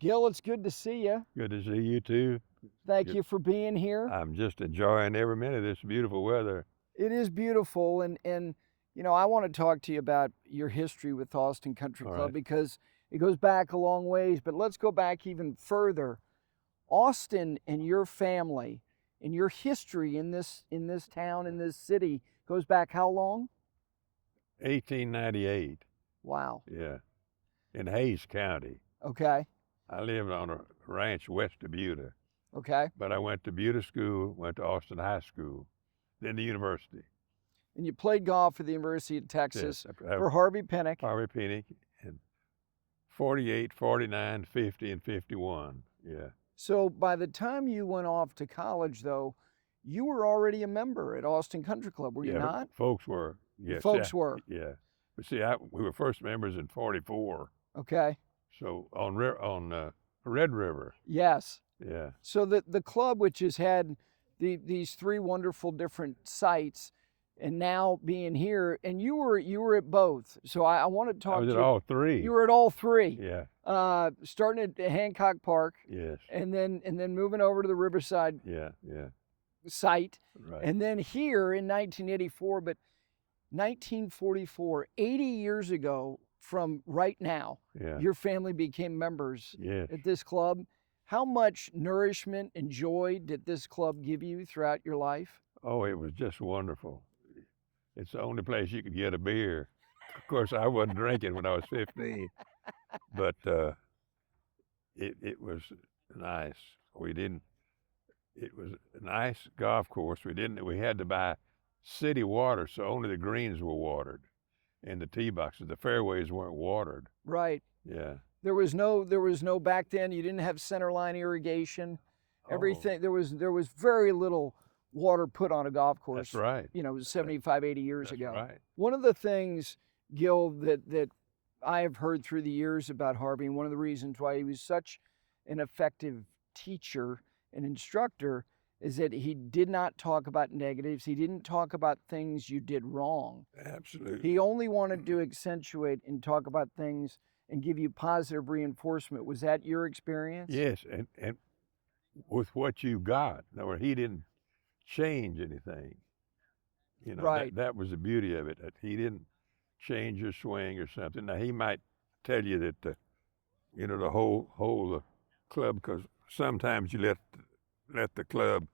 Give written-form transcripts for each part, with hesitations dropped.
Gil, it's good to see you. Good to see you too. Thank you for being here. I'm just enjoying every minute of this beautiful weather. It is beautiful, and I want to talk to you about your history with Austin Country All Club right. because it goes back a long ways, but let's go back even further. Austin and your family and your history in this town, in this city, goes back how long? 1898. Wow. Yeah. In Hayes County. Okay. I lived on a ranch west of Buda, Okay. but I went to Buda School, went to Austin High School, then the university. And you played golf for the University of Texas Yes, for Harvey Penick. Harvey Penick in 48, 49, 50, and 51. Yeah. So by the time you went off to college, though, you were already a member at Austin Country Club, were you not? Folks were. Yes. Folks were. Yeah. But see, we were first members in 44. Okay. So on Red River. Yes. Yeah. So the club, which has had these three wonderful different sites, and now being here, and you were at both. So I want to talk. I was to at all three. You were at all three. Yeah. Starting at Hancock Park. Yes. And then moving over to the Riverside. Yeah. Yeah. Site. Right. And then here in 1984, but 1944, 80 years ago from right now, Yeah. your family became members Yes. at this club. How much nourishment and joy did this club give you throughout your life? Oh, it was just wonderful. It's the only place you could get a beer. Of course, I wasn't drinking when I was 15, but it was nice. It was a nice golf course. We had to buy city water, so only the greens were watered, and the tee boxes, the fairways weren't watered. Right. Yeah. There was no back then. You didn't have centerline irrigation. Everything there was very little water put on a golf course. That's right. It was 75, 80 years ago. Right. One of the things, Gil, that I have heard through the years about Harvey, and one of the reasons why he was such an effective teacher and instructor, is that he did not talk about negatives. He didn't talk about things you did wrong. Absolutely. He only wanted to accentuate and talk about things and give you positive reinforcement. Was that your experience? Yes, and with what you got. In other words, he didn't change anything. Right. That was the beauty of it. That he didn't change your swing or something. Now he might tell you that the whole club, because sometimes you let the club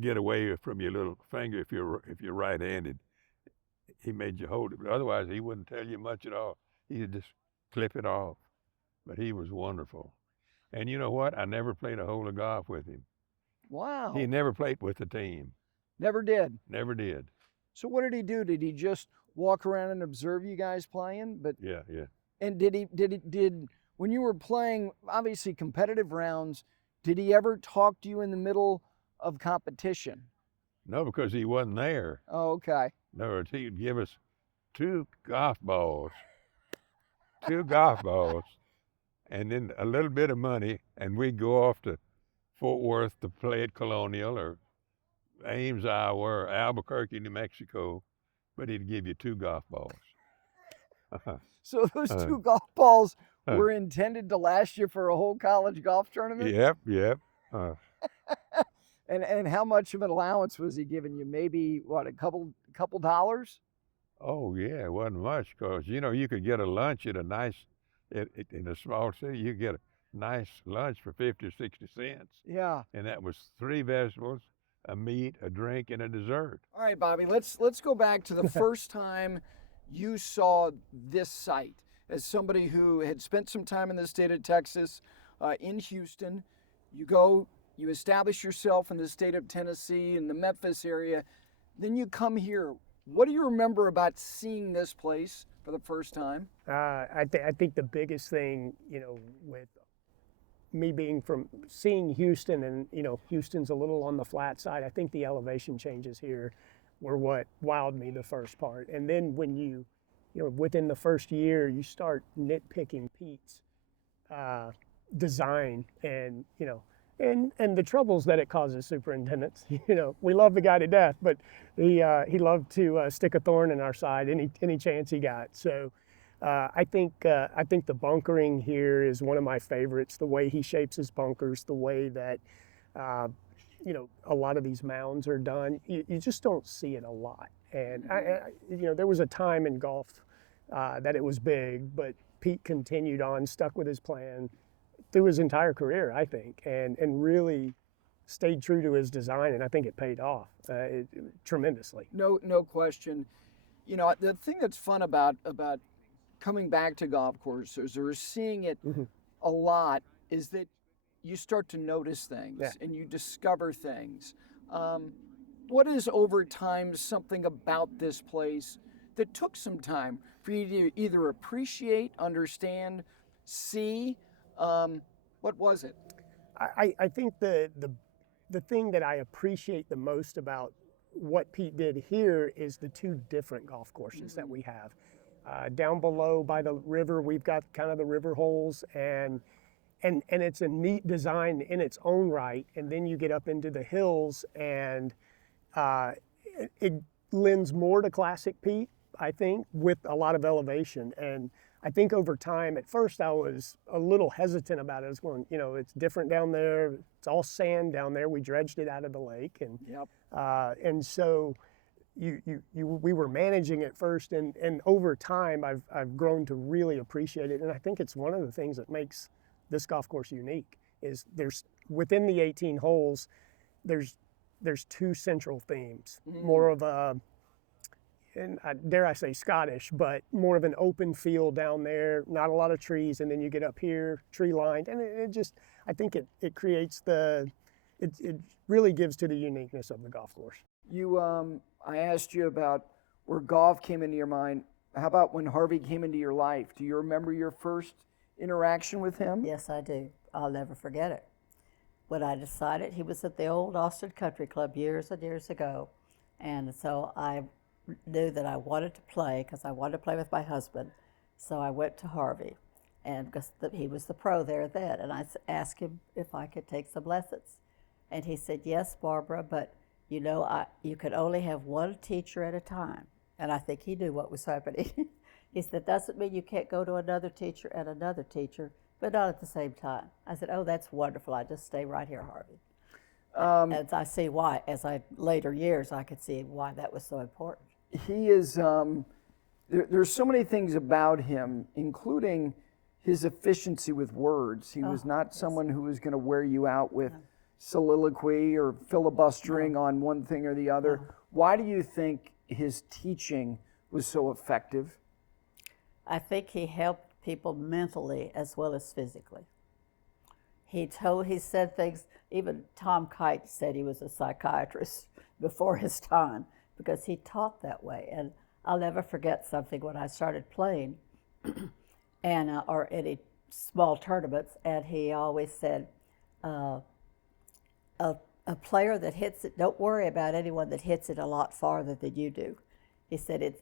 get away from your little finger if you're right-handed. He made you hold it, but otherwise he wouldn't tell you much at all. He'd just clip it off. But he was wonderful. And you know what? I never played a hole of golf with him. Wow. He never played with the team. Never did. Never did. So what did he do? Did he just walk around and observe you guys playing? But Yeah. and did when you were playing obviously competitive rounds, did he ever talk to you in the middle of competition? No, because he wasn't there. Oh, okay. In other words, he'd give us two golf balls, and then a little bit of money, and we'd go off to Fort Worth to play at Colonial or Ames, Iowa, or Albuquerque, New Mexico, but he'd give you two golf balls. So those two golf balls were intended to last you for a whole college golf tournament? Yep. And how much of an allowance was he giving you? Maybe what, a couple dollars? Oh yeah, it wasn't much, because you could get a lunch at in a small city. You could get a nice lunch for 50 or 60 cents. Yeah. And that was 3 vegetables, a meat, a drink, and a dessert. All right, Bobby, let's go back to the first time you saw this site. As somebody who had spent some time in the state of Texas, in Houston, you establish yourself in the state of Tennessee, in the Memphis area, then you come here. What do you remember about seeing this place for the first time? I think the biggest thing, with me being from seeing Houston, and Houston's a little on the flat side. I think the elevation changes here were what wowed me the first part. And then when you within the first year, you start nitpicking Pete's design and the troubles that it causes superintendents. We love the guy to death, but he loved to stick a thorn in our side any chance he got. So I think the bunkering here is one of my favorites. The way he shapes his bunkers, the way that a lot of these mounds are done, you just don't see it a lot. And there was a time in golf that it was big, but Pete continued on, stuck with his plan through his entire career, I think, and really stayed true to his design, and I think it paid off tremendously. No question. The thing that's fun about coming back to golf courses or seeing it a lot is that you start to notice things and you discover things. What is over time something about this place that took some time for you to either appreciate, understand, see? What was it? I think the thing that I appreciate the most about what Pete did here is the two different golf courses that we have. Down below by the river, we've got kind of the river holes, and it's a neat design in its own right. And then you get up into the hills, and it lends more to classic Pete, I think, with a lot of elevation. And I think over time, at first I was a little hesitant about it. I was going, it's different down there. It's all sand down there. We dredged it out of the lake, and so we were managing it first, and over time I've grown to really appreciate it. And I think it's one of the things that makes this golf course unique is there's within the 18 holes, there's two central themes, more of a, and dare I say Scottish, but more of an open field down there, not a lot of trees, and then you get up here, tree lined, and I think it creates it really gives to the uniqueness of the golf course. I asked you about where golf came into your mind. How about when Harvey came into your life? Do you remember your first interaction with him? Yes, I do. I'll never forget it. When I decided, he was at the old Austin Country Club years and years ago, and so I knew that I wanted to play because I wanted to play with my husband. So I went to Harvey, and because he was the pro there then, and I asked him if I could take some lessons. And he said, yes, Barbara, but you could only have one teacher at a time. And I think he knew what was happening. He said, that doesn't mean you can't go to another teacher and another teacher, but not at the same time. I said, oh, that's wonderful. I just stay right here, Harvey. As I see why, later years, I could see why that was so important. He is, there's so many things about him, including his efficiency with words. He was not someone who was going to wear you out with soliloquy or filibustering on one thing or the other. Why do you think his teaching was so effective? I think he helped people mentally as well as physically. He said things, even Tom Kite said he was a psychiatrist before his time because he taught that way. And I'll never forget something when I started playing and or any small tournaments, and he always said, a player that hits it, don't worry about anyone that hits it a lot farther than you do. He said,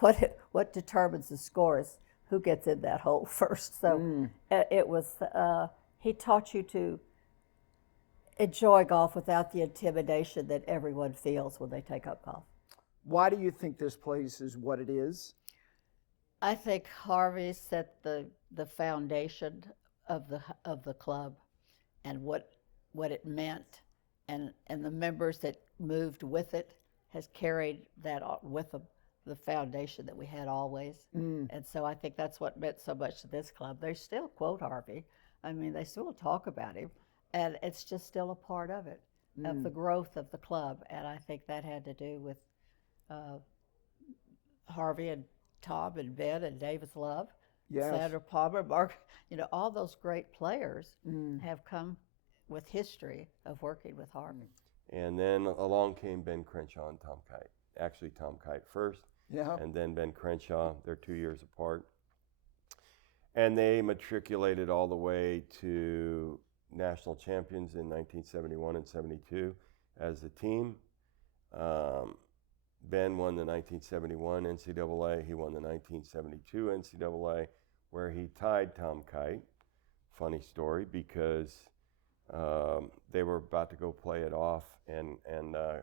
what determines the score is who gets in that hole first. So it was, he taught you to enjoy golf without the intimidation that everyone feels when they take up golf. Why do you think this place is what it is? I think Harvey set the foundation of the club and what it meant, and the members that moved with it has carried that with them, the foundation that we had always. And so I think that's what meant so much to this club. They still quote Harvey. I mean, they still talk about him, and it's just still a part of it, of the growth of the club. And I think that had to do with Harvey and Tom and Ben and Davis Love, Sandra Palmer, Mark, all those great players have come with history of working with Harvey. And then along came Ben Crenshaw and Tom Kite. Actually, Tom Kite first, and then Ben Crenshaw. They're 2 years apart. And they matriculated all the way to national champions in 1971 and 72 as a team. Ben won the 1971 NCAA. He won the 1972 NCAA, where he tied Tom Kite. Funny story, because they were about to go play it off, and the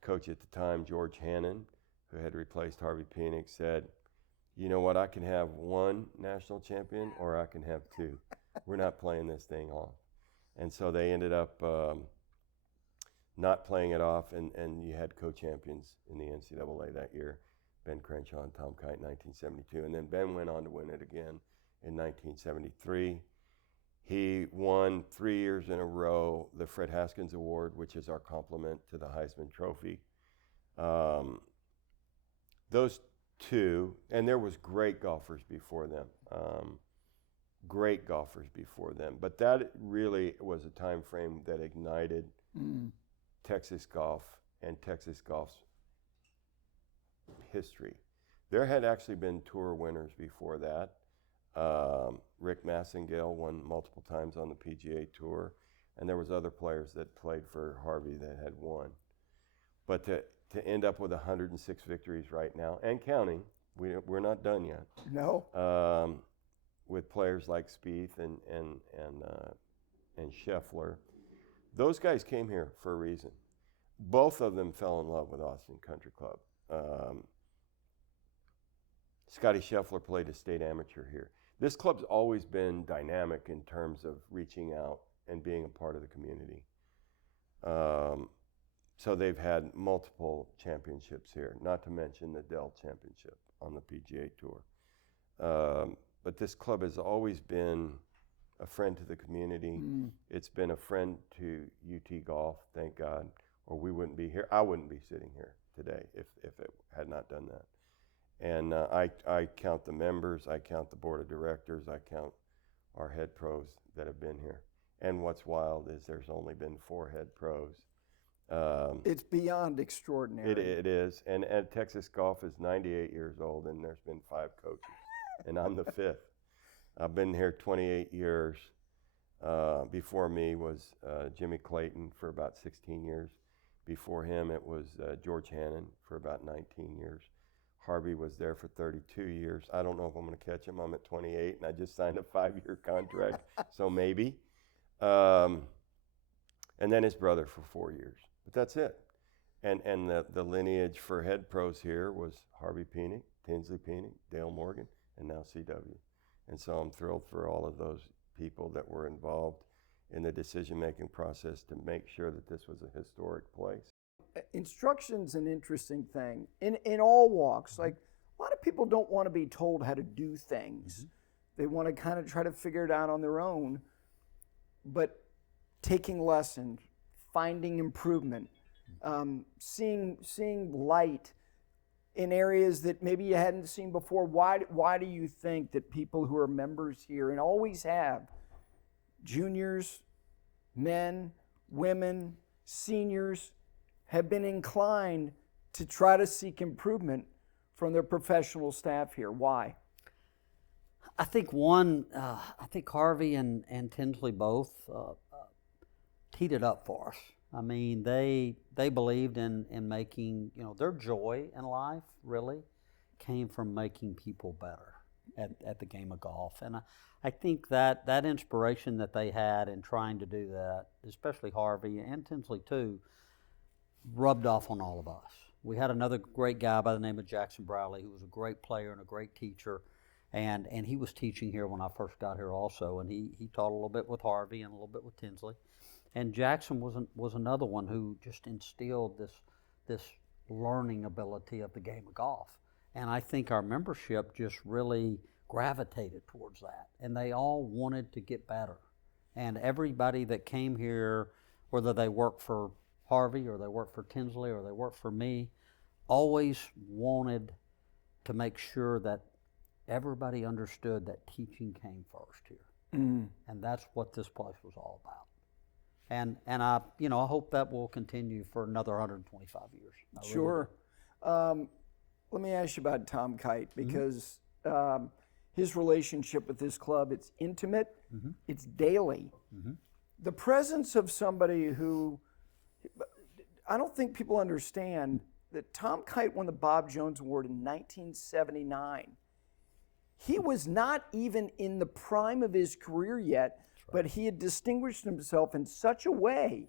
coach at the time, George Hannon, who had replaced Harvey Penick, said, you know what, I can have one national champion or I can have two. We're not playing this thing off. And so they ended up not playing it off, and you had co-champions in the NCAA that year, Ben Crenshaw and Tom Kite in 1972. And then Ben went on to win it again in 1973. He won 3 years in a row the Fred Haskins Award, which is our complement to the Heisman Trophy. Those two, and there was great golfers before them, but that really was a time frame that ignited Texas golf and Texas golf's history. There had actually been tour winners before that. Rick Massengale won multiple times on the PGA Tour, and there was other players that played for Harvey that had won. But to end up with 106 victories right now, and counting, we're not done yet. No. With players like Spieth and Scheffler, those guys came here for a reason. Both of them fell in love with Austin Country Club. Scotty Scheffler played a state amateur here. This club's always been dynamic in terms of reaching out and being a part of the community. So they've had multiple championships here, not to mention the Dell Championship on the PGA Tour. But this club has always been a friend to the community. It's been a friend to UT Golf, thank God, or we wouldn't be here. I wouldn't be sitting here today if it had not done that. And I count the members, I count the board of directors, I count our head pros that have been here. And what's wild is there's only been 4 head pros. It's beyond extraordinary. It is. And Texas Golf is 98 years old, and there's been 5 coaches. And I'm the 5th. I've been here 28 years. Before me was Jimmy Clayton for about 16 years. Before him, it was George Hannon for about 19 years. Harvey was there for 32 years. I don't know if I'm going to catch him. I'm at 28, and I just signed a 5-year contract, so maybe. And then his brother for 4 years. But that's it. And the lineage for head pros here was Harvey Penick, Tinsley Penick, Dale Morgan, and now CW. And so I'm thrilled for all of those people that were involved in the decision-making process to make sure that this was a historic place. Instruction's an interesting thing in all walks. Like, a lot of people don't want to be told how to do things. They want to kind of try to figure it out on their own. But taking lessons, finding improvement, seeing light in areas that maybe you hadn't seen before. Why do you think that people who are members here and always have, juniors, men, women, seniors, have been inclined to try to seek improvement from their professional staff here? Why? I think I think Harvey and Tinsley both teed it up for us. I mean, they believed in making, their joy in life really came from making people better at the game of golf. And I think that inspiration that they had in trying to do that, especially Harvey and Tinsley too, rubbed off on all of us. We had another great guy by the name of Jackson Browley, who was a great player and a great teacher, and he was teaching here when I first got here also, and he taught a little bit with Harvey and a little bit with Tinsley. And Jackson was another one who just instilled this learning ability of the game of golf. And I think our membership just really gravitated towards that, and they all wanted to get better. And everybody that came here, whether they worked for Harvey or they worked for Tinsley or they worked for me, always wanted to make sure that everybody understood that teaching came first here. And that's what this place was all about. And I hope that will continue for another 125 years. Sure. Let me ask you about Tom Kite, because his relationship with this club, it's intimate, it's daily. The presence of somebody who, I don't think people understand that Tom Kite won the Bob Jones Award in 1979. He was not even in the prime of his career yet, but he had distinguished himself in such a way.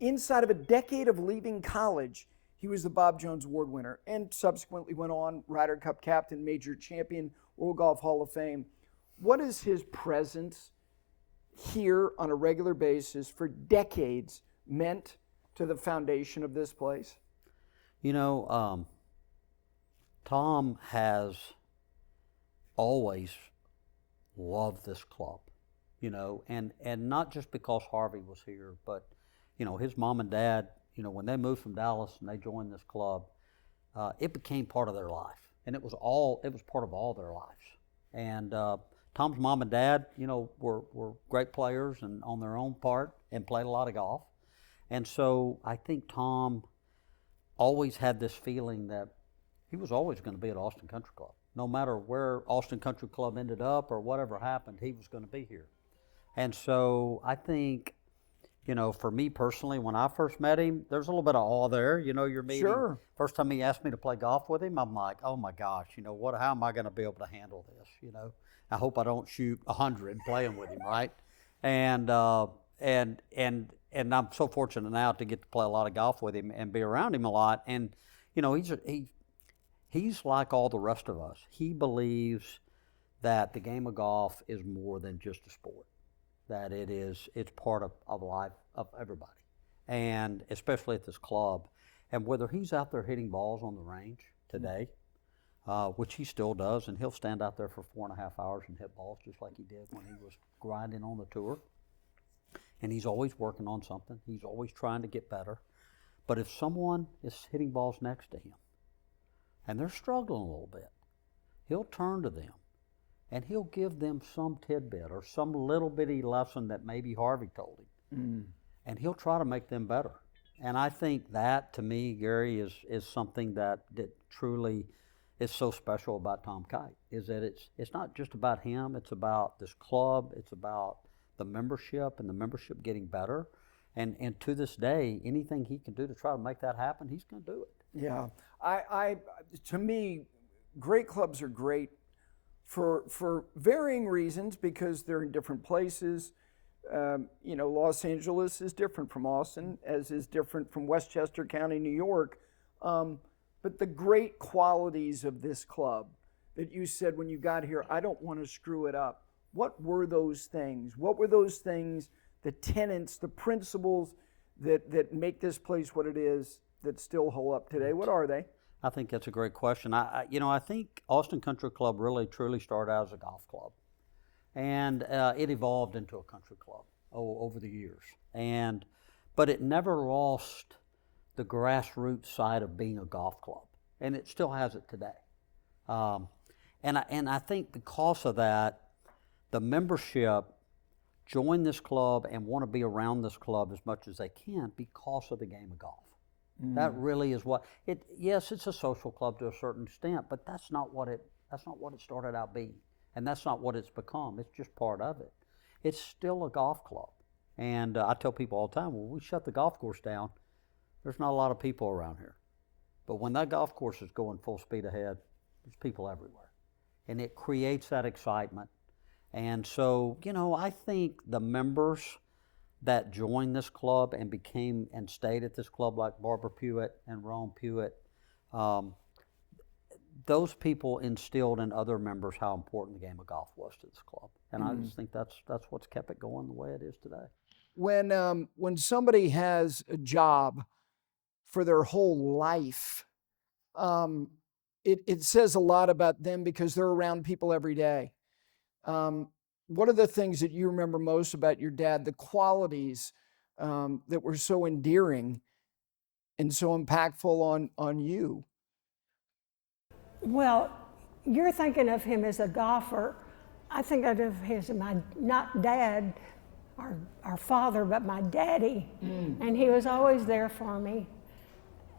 Inside of a decade of leaving college, He was the Bob Jones Award winner and subsequently went on, Ryder Cup captain, major champion, World Golf Hall of Fame. What is his presence here on a regular basis for decades meant to the foundation of this place? You know, Tom has always loved this club, you know, and not just because Harvey was here, but, you know, his mom and dad, you know, when they moved from Dallas and they joined this club, it became part of their life, and it was part of all their lives. And Tom's mom and dad, you know, were great players and on their own part and played a lot of golf. And so I think Tom always had this feeling that he was always going to be at Austin Country Club. No matter where Austin Country Club ended up or whatever happened, he was going to be here. And so I think, you know, for me personally, when I first met him, there's a little bit of awe there. You know, you're meeting. Sure. First time he asked me to play golf with him, I'm like, oh my gosh, you know, how am I going to be able to handle this? You know, I hope I don't shoot 100 playing with him, right? And I'm so fortunate now to get to play a lot of golf with him and be around him a lot. And, you know, he's like all the rest of us. He believes that the game of golf is more than just a sport, that it's part of life of everybody, and especially at this club. And whether he's out there hitting balls on the range today, which he still does, and he'll stand out there for 4.5 hours and hit balls just like he did when he was grinding on the tour. And he's always working on something. He's always trying to get better. But if someone is hitting balls next to him and they're struggling a little bit, he'll turn to them and he'll give them some tidbit or some little bitty lesson that maybe Harvey told him. And he'll try to make them better. And I think that, to me, Gary, is something that truly is so special about Tom Kite, is that it's not just about him, it's about this club, it's about the membership and the membership getting better. And to this day, anything he can do to try to make that happen, he's going to do it. Yeah. To me, great clubs are great for varying reasons because they're in different places. You know, Los Angeles is different from Austin, as is different from Westchester County, New York. But the great qualities of this club that you said when you got here, I don't want to screw it up. What were those things? What were those things, the tenets, the principles that make this place what it is, that still hold up today? What are they? I think that's a great question. I think Austin Country Club really truly started out as a golf club, and it evolved into a country club over the years. But it never lost the grassroots side of being a golf club, and it still has it today. And I think because of that, the membership join this club and want to be around this club as much as they can because of the game of golf. That really is what it. Yes, it's a social club to a certain extent, but that's not what it started out being, and that's not what it's become. It's just part of it. It's still a golf club, and I tell people all the time, well, we shut the golf course down, there's not a lot of people around here, but when that golf course is going full speed ahead, there's people everywhere, and it creates that excitement. And so, you know, I think the members that joined this club and became and stayed at this club, like Barbara Pruett and Ron Pruett, those people instilled in other members how important the game of golf was to this club. And I just think that's what's kept it going the way it is today. When somebody has a job for their whole life, it says a lot about them because they're around people every day. What are the things that you remember most about your dad, the qualities that were so endearing and so impactful on you? Well, you're thinking of him as a golfer. I think of him as my, not dad, our father, but my daddy. And he was always there for me.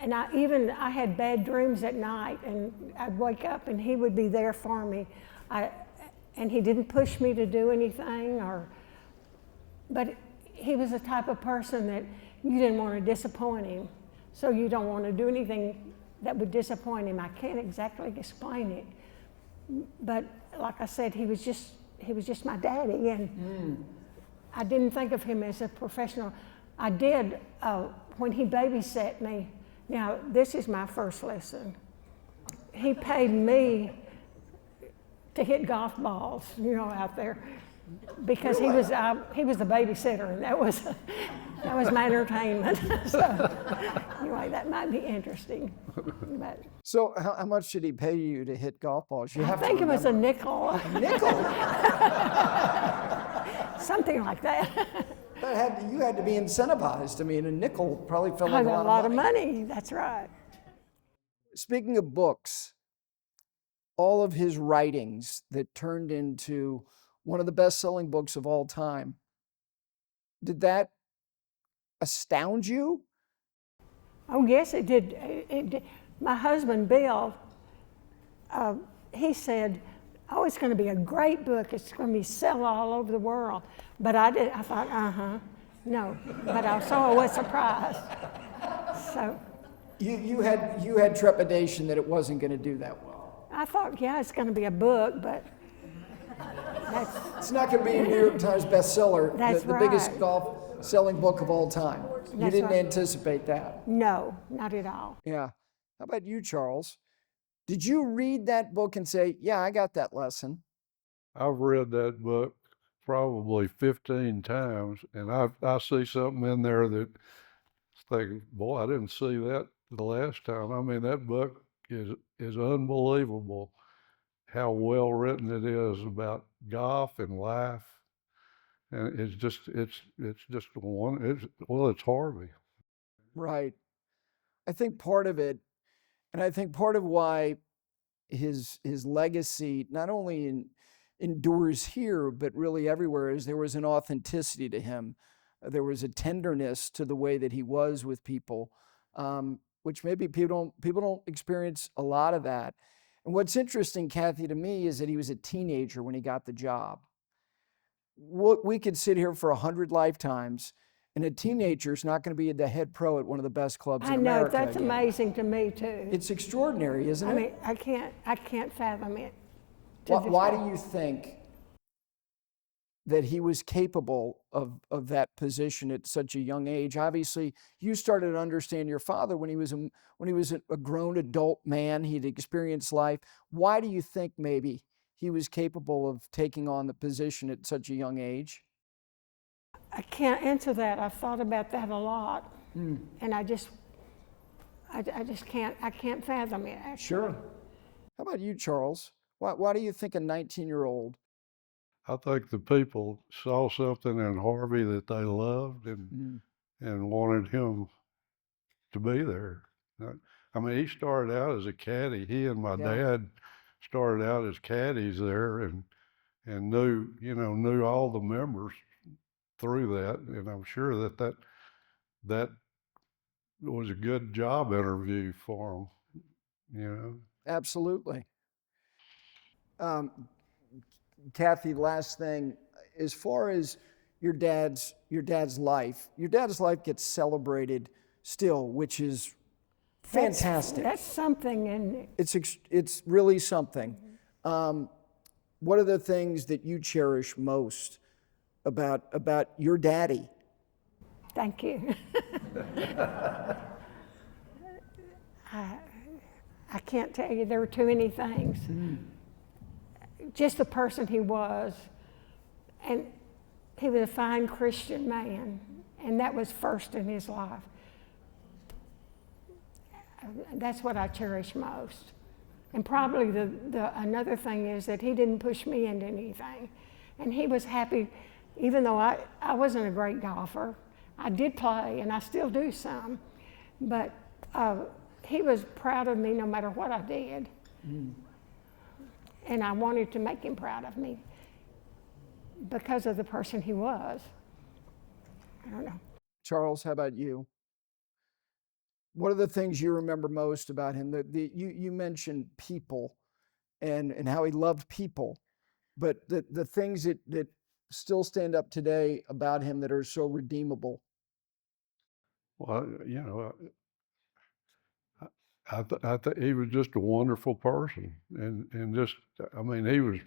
And I had bad dreams at night, and I'd wake up and he would be there for me. And he didn't push me to do anything, but he was the type of person that you didn't want to disappoint him. So you don't want to do anything that would disappoint him. I can't exactly explain it, but like I said, he was just my daddy, and I didn't think of him as a professional. I did when he babysat me. Now, this is my first lesson. He paid me to hit golf balls, out there, because he was the babysitter, and that was my entertainment. So anyway, that might be interesting. But So how much did he pay you to hit golf balls? You I have to think it was a remember. nickel, A nickel. something like that. You had to be incentivized. I mean, a nickel probably felt I like got a lot of money. That's right. Speaking of books, all of his writings that turned into one of the best-selling books of all time, did that astound you? Oh, yes, it did. It did. My husband, Bill, he said, oh, it's going to be a great book. It's going to be sell all over the world. But I thought, no. But I was surprised. So You had trepidation that it wasn't going to do that well. I thought, yeah, it's going to be a book, but It's not going to be a New York Times bestseller, That's the biggest right. golf-selling book of all time. You That's didn't right. anticipate that. no, not at all. Yeah. How about you, Charles? Did you read that book and say, yeah, I got that lesson? I've read that book probably 15 times, and I see something in there that thinking, boy, I didn't see that the last time. I mean, that book is unbelievable how well written it is about golf and life. And it's just it's Harvey. Right. I think part of it, and I think part of why his legacy not only endures here, but really everywhere, is there was an authenticity to him. There was a tenderness to the way that he was with people, which maybe people don't experience a lot of that. And what's interesting, Kathy, to me, is that he was a teenager when he got the job. We could sit here for 100 lifetimes, and a teenager is not going to be the head pro at one of the best clubs in I know, America. that's again. amazing to me, too. It's extraordinary, isn't I it? mean, I can't fathom it. Why do you think that he was capable of that position at such a young age? Obviously, you started to understand your father when he was a grown adult man. He'd experienced life. Why do you think maybe he was capable of taking on the position at such a young age? I can't answer that. I've thought about that a lot, and I just can't fathom it, actually. Sure. How about you, Charles? Why do you think a 19-year-old? I think the people saw something in Harvey that they loved and wanted him to be there. I mean, he started out as a caddy. He and my dad started out as caddies there, and knew all the members through that. And I'm sure that was a good job interview for him. Absolutely. Kathy, last thing, as far as your dad's life gets celebrated still, which is fantastic. That's something, and It's really something. What are the things that you cherish most about your daddy? thank you. I can't tell you, there were too many things. Just the person he was, and he was a fine Christian man, and that was first in his life. That's what I cherish most. And probably another thing is that he didn't push me into anything, and he was happy, even though I wasn't a great golfer. I did play, and I still do some, but he was proud of me no matter what I did. And I wanted to make him proud of me because of the person he was. I don't know. Charles, how about you? What are the things you remember most about him? You mentioned people and how he loved people, but the things that still stand up today about him that are so redeemable. Well, I think he was just a wonderful person, and just, I mean, he was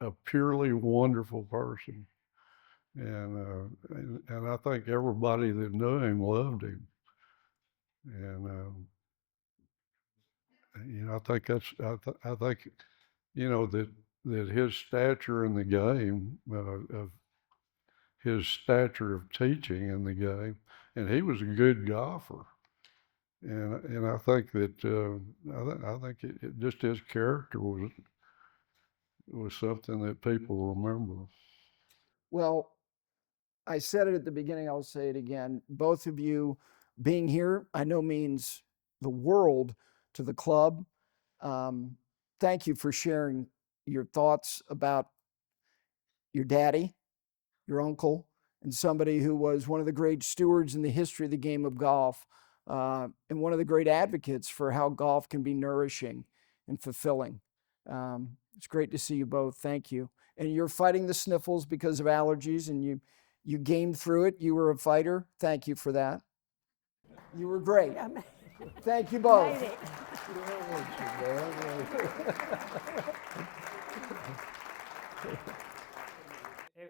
a purely wonderful person, and I think everybody that knew him loved him, and You know, I think I think, you know, that his stature in the game, of his stature of teaching in the game, and he was a good golfer. And I think that I think just his character was something that people remember. Well, I said it at the beginning, I'll say it again. Both of you being here, I know means the world to the club. Thank you for sharing your thoughts about your daddy, your uncle, and somebody who was one of the great stewards in the history of the game of golf, and one of the great advocates for how golf can be nourishing and fulfilling. It's great to see you both. Thank you. And you're fighting the sniffles because of allergies, and you gamed through it. You were a fighter. Thank you for that. You were great. Thank you both.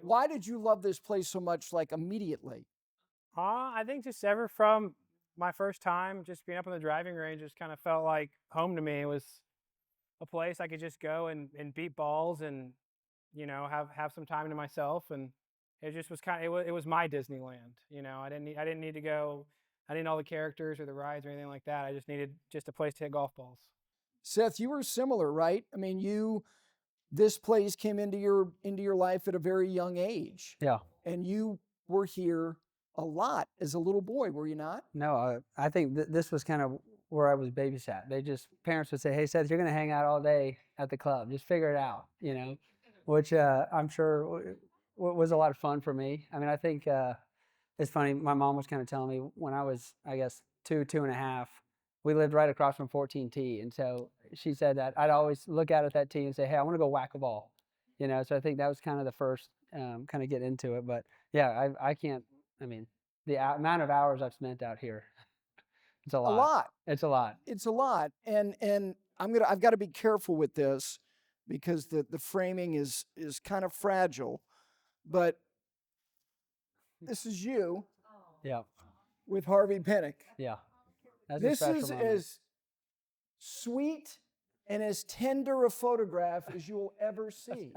Why did you love this place so much, like immediately? I think just ever from my first time, just being up on the driving range, just kind of felt like home to me. It was a place I could just go and beat balls and, you know, have some time to myself. And it just was it was my Disneyland. You know, I didn't need to go. I didn't know all the characters or the rides or anything like that. I just needed just a place to hit golf balls. Seth, you were similar, right? I mean, this place came into your life at a very young age. Yeah. And you were here a lot as a little boy, were you not? No, I think this was kind of where I was babysat. Parents would say, "Hey, Seth, you're going to hang out all day at the club. Just figure it out," you know, which I'm sure was a lot of fun for me. I mean, I think it's funny. My mom was kind of telling me when I was, I guess, 2.5, we lived right across from 14T. And so she said that I'd always look out at that tee and say, "Hey, I want to go whack a ball," you know? So I think that was kind of the first kind of get into it. But yeah, I can't, I mean, the amount of hours I've spent out here, it's a lot. A lot. It's a lot. It's a lot. And I've got to be careful with this because the framing is kind of fragile. But this is you. Yeah. With Harvey Penick. Yeah. That's this a special is moment. as sweet and as tender a photograph as you will ever see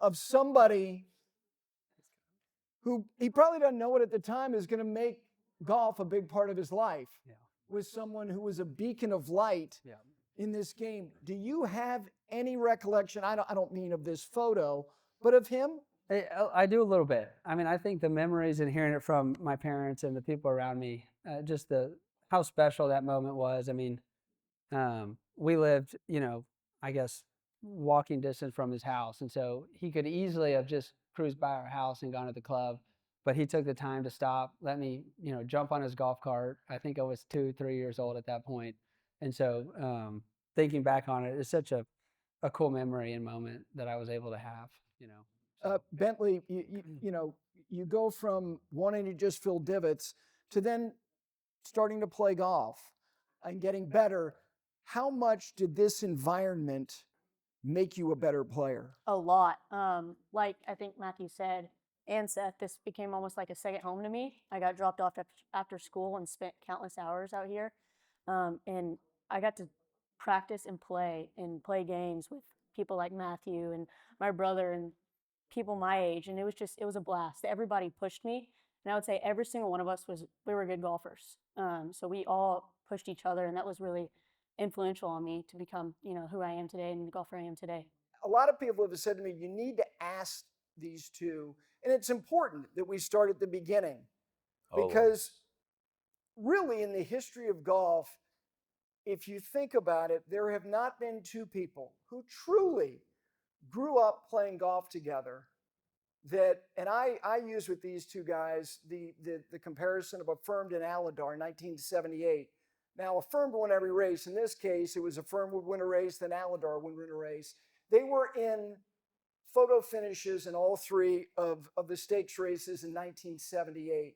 of somebody who he probably doesn't know it at the time is going to make golf a big part of his life. Yeah. With someone who was a beacon of light in this game. Do you have any recollection? I don't mean of this photo, but of him? I do a little bit. I mean, I think the memories and hearing it from my parents and the people around me, just how special that moment was. I mean, we lived, you know, I guess walking distance from his house. And so he could easily have just cruised by our house and gone to the club, but he took the time to stop, let me, you know, jump on his golf cart. I think I was 2-3 years old at that point. And so thinking back on it, it's such a cool memory and moment that I was able to have, you know. Bentley, you know, you go from wanting to just fill divots to then starting to play golf and getting better. How much did this environment make you a better player? A lot. Like I think Matthew said, and Seth, this became almost like a second home to me. I got dropped off after school and spent countless hours out here. And I got to practice and play games with people like Matthew and my brother and people my age. And it was a blast. Everybody pushed me. And I would say every single one of us we were good golfers. So we all pushed each other, and that was really influential on me to become, you know, who I am today and the golfer I am today. A lot of people have said to me, you need to ask these two, and it's important that we start at the beginning because really in the history of golf, if you think about it, there have not been two people who truly grew up playing golf together that, and I use with these two guys the comparison of Affirmed and Aladar in 1978. Now, Affirmed won every race. In this case, it was Affirmed would win a race, then Aladar would win a race. They were in photo finishes in all three of the stakes races in 1978.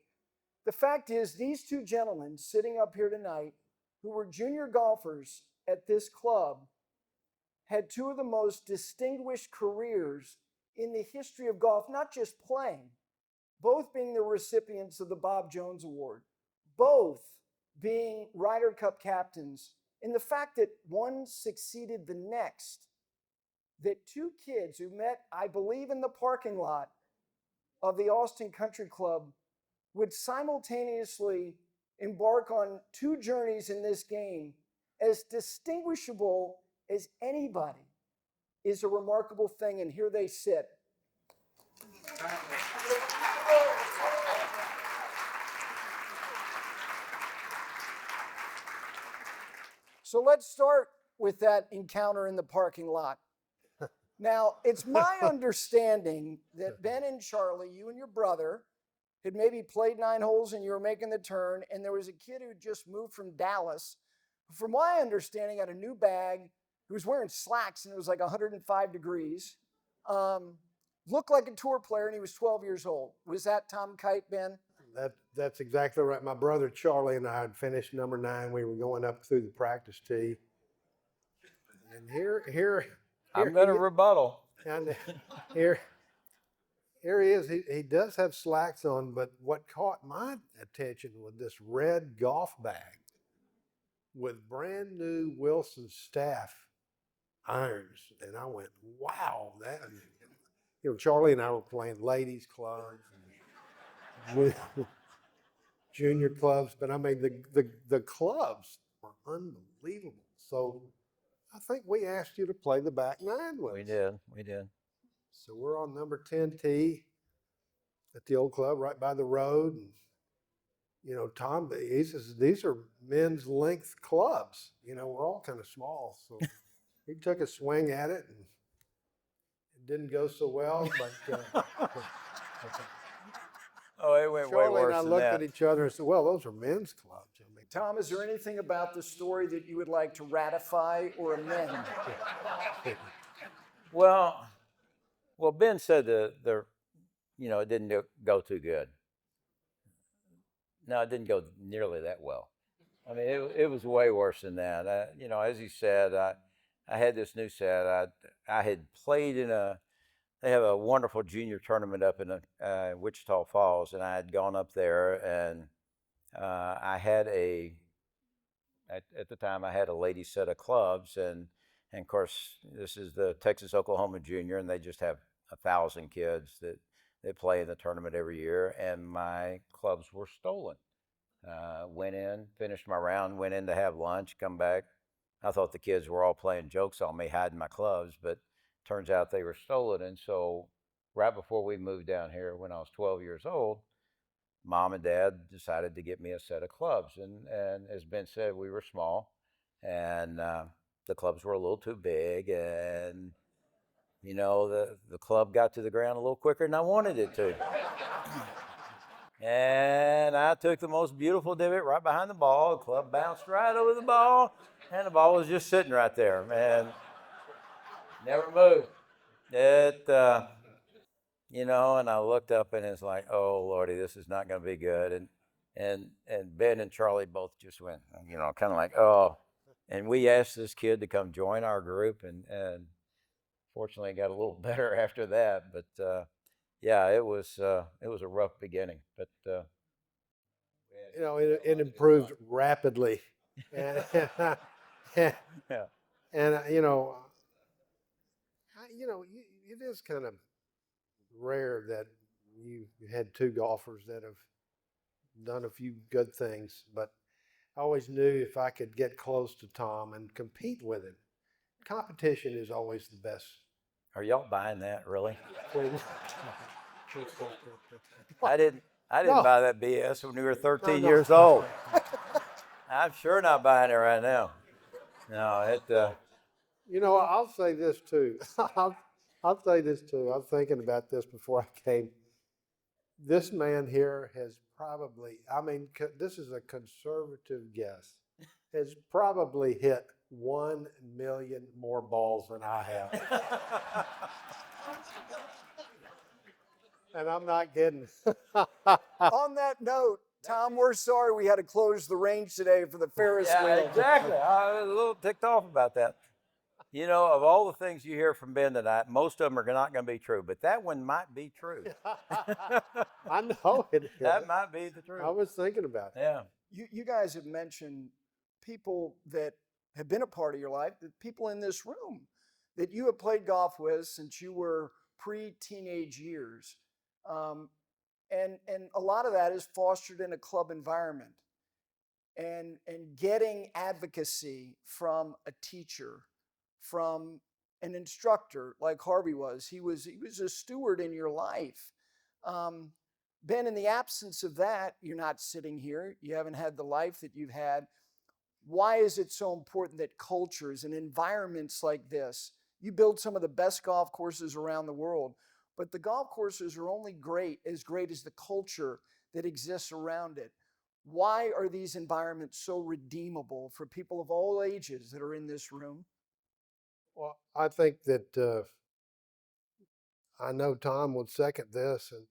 The fact is, these two gentlemen sitting up here tonight, who were junior golfers at this club, had two of the most distinguished careers in the history of golf, not just playing, both being the recipients of the Bob Jones Award, both being Ryder Cup captains in the fact that one succeeded the next, that two kids who met, I believe, in the parking lot of the Austin Country Club would simultaneously embark on two journeys in this game as distinguishable as anybody is a remarkable thing, and here they sit. So let's start with that encounter in the parking lot. Now, it's my understanding that Ben and Charlie, you and your brother, had maybe played 9 holes and you were making the turn, and there was a kid who just moved from Dallas, who, from my understanding, had a new bag, who was wearing slacks and it was like 105 degrees, looked like a tour player, and he was 12 years old. Was that Tom Kite, Ben? That's exactly right. My brother Charlie and I had finished number 9. We were going up through the practice tee. And here I'm going to rebuttal. And here he is. He does have slacks on, but what caught my attention was this red golf bag with brand new Wilson staff irons. And I went, wow, that, Charlie and I were playing ladies clubs with junior clubs, but I mean, the clubs were unbelievable. So I think we asked you to play the back 9 with us. We did. So we're on number 10 tee at the old club right by the road. And, Tom, he says, these are men's length clubs. We're all kind of small. So he took a swing at it, and it didn't go so well. But oh, it went Charlie way worse and I than looked that. at each other and said, well, those are men's clubs. Tom, is there anything about the story that you would like to ratify or amend? Well, Ben said it didn't go too good. No, it didn't go nearly that well. I mean, it was way worse than that. As he said, I had this new set. I had played they have a wonderful junior tournament up in Wichita Falls, and I had gone up there, and I had at the time I had a ladies set of clubs, and of course this is the Texas-Oklahoma Junior, and they just have 1,000 kids that play in the tournament every year, and my clubs were stolen. Went in, finished my round, went in to have lunch, come back. I thought the kids were all playing jokes on me, hiding my clubs, but turns out they were stolen. And so right before we moved down here, when I was 12 years old, Mom and Dad decided to get me a set of clubs. And as Ben said, we were small, and the clubs were a little too big, and the club got to the ground a little quicker than I wanted it to. And I took the most beautiful divot right behind the ball. The club bounced right over the ball, and the ball was just sitting right there, man. Never moved. And I looked up, and it's like, oh, Lordy, this is not going to be good. And Ben and Charlie both just went, kind of like, oh. And we asked this kid to come join our group, and fortunately it got a little better after that. But yeah, it was a rough beginning. But it improved rapidly, and yeah. It is kind of rare that you had two golfers that have done a few good things, but I always knew if I could get close to Tom and compete with him, competition is always the best. Are y'all buying that, really? I didn't buy that BS when we were 13 years old. I'm sure not buying it right now. No, I'll say this too. I'll say this too. I'm thinking about this before I came. This man here has probably, this is a conservative guess, has probably hit 1 million more balls than I have. And I'm not kidding. On that note, Tom, we're sorry we had to close the range today for the Ferris wheel. Exactly. I was a little ticked off about that. Of all the things you hear from Ben tonight, most of them are not going to be true, but that one might be true. I know it is. That might be the truth. I was thinking about it. Yeah. You guys have mentioned people that have been a part of your life, the people in this room that you have played golf with since you were pre-teenage years. And a lot of that is fostered in a club environment. And getting advocacy from a teacher, from an instructor like Harvey was. He was a steward in your life. Ben, in the absence of that, you're not sitting here. You haven't had the life that you've had. Why is it so important that cultures and environments like this, you build some of the best golf courses around the world, but the golf courses are only great as the culture that exists around it. Why are these environments so redeemable for people of all ages that are in this room? Well, I think that I know Tom would second this, and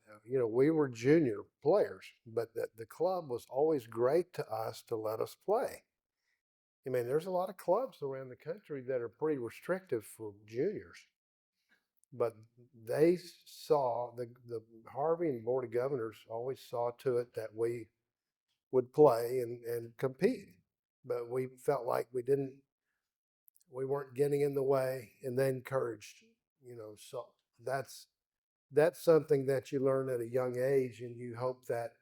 we were junior players, but the club was always great to us to let us play. I mean, there's a lot of clubs around the country that are pretty restrictive for juniors, but they saw the Harvey and Board of Governors always saw to it that we would play and compete, but we felt like we weren't getting in the way, and they encouraged, so that's something that you learn at a young age, and you hope that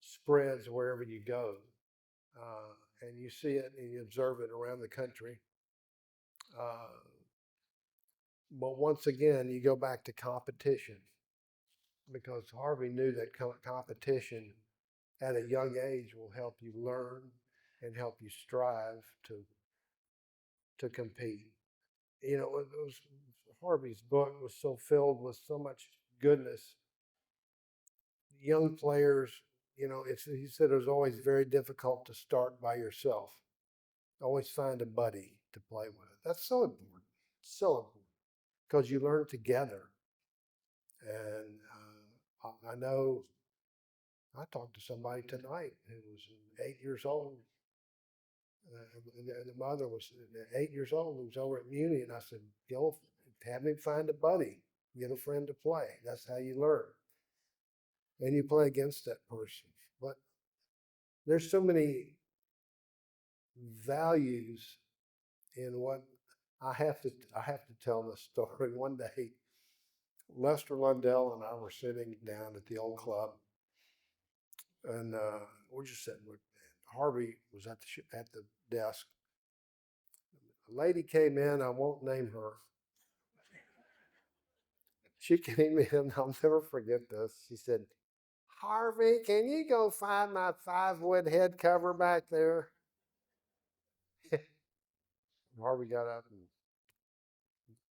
spreads wherever you go, and you see it and you observe it around the country. But once again, you go back to competition, because Harvey knew that competition at a young age will help you learn and help you strive to compete. Harvey's book was so filled with so much goodness. Young players, he said it was always very difficult to start by yourself. Always find a buddy to play with. That's so important, because you learn together. And I know I talked to somebody tonight who was 8 years old. And the mother was 8 years old, who was over at Muni, and I said, "Go have him find a buddy, get a friend to play. That's how you learn." And you play against that person. But there's so many values in what I have to tell this story. One day, Lester Lundell and I were sitting down at the old club, and we're just sitting with Harvey was at the desk. A lady came in, I won't name her. She came in, I'll never forget this. She said, "Harvey, can you go find my 5-wood head cover back there?" Harvey got up and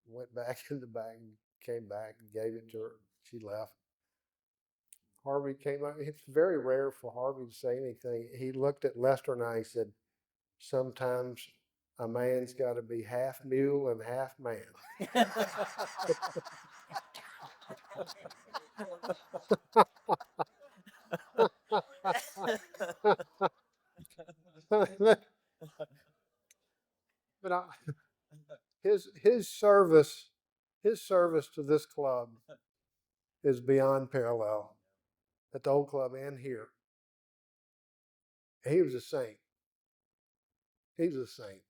went back in the bag and came back and gave it to her. She left. Harvey came up. It's very rare for Harvey to say anything. He looked at Lester and I, he said, "Sometimes a man's got to be half mule and half man." But his service to this club is beyond parallel, at the old club and here. He was a saint. He was a saint.